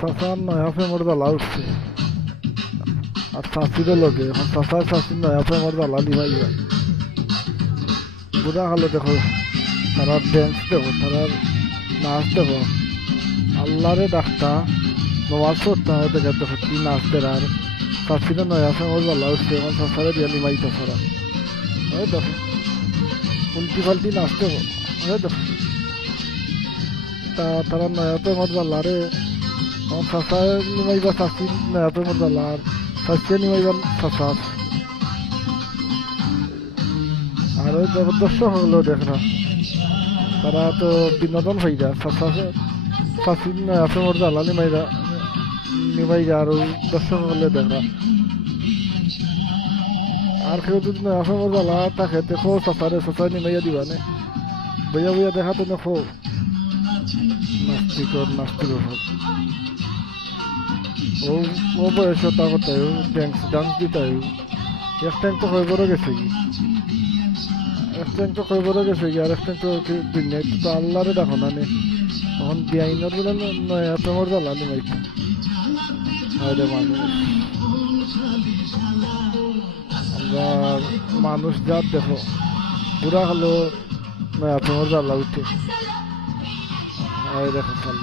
চাচার নয়া প্রেমর জ্বালা উঠছে আর চাচিরও লগে, এখন চাচার চাচির নয়া প্রেমর জ্বালা নিভাই যায় বুড়া হলো দেখো, তারা ড্যান্স দেখো তারা নাচ দেখো আল্লাহরে ডাক্তা, নমাজ পড়তে হয় দেখে দেখো কি নাচতে আর চাচিরও নয়া প্রেমর জ্বালা উঠছে এখন চাচারে দিয়ে নিমাই তাছাড়া ওই দেখো, উল্টি পাল্টি নাচতে হবে ওই দেখো, তা তারা নয়া প্রেমর জ্বালা চাচা নিমাইবা প্রেমর জ্বালা আর চাচিয়ে নিমাইবা চাচা আর ওই দর্শক হলো দেখ না তারা তো বিনোদন হয়ে যায় চাচি নয়া প্রেমর জ্বালা নিমাইরা নিমাইরা আর ওই দর্শক হলে দেখ না আর কেউ যদি প্রেমর জ্বালা তাকে দেখো চাচারে চাচা নিমাইয়া দিবা নে বইয়া বইয়া দেখাতে দেখো নাস্তিকর হোক। ও ও বয়স তা ড্যান্স ডান্স দিতে এক টাইম তো হয়ে গেছে কি? এক টাইম তো হয়ে গেছে কি? আর এক টাইম তো দুনিয়ায় তো আল্লাহরে দেখো না নে। বিআইনের বলে নয়া প্রেমর জ্বালানি মাইতো। হয় মানুষ। আমরা মানুষ জাত দেখো। বুড়া হলো নয়া প্রেমর জ্বালা উঠে। হয় দেখো খাল।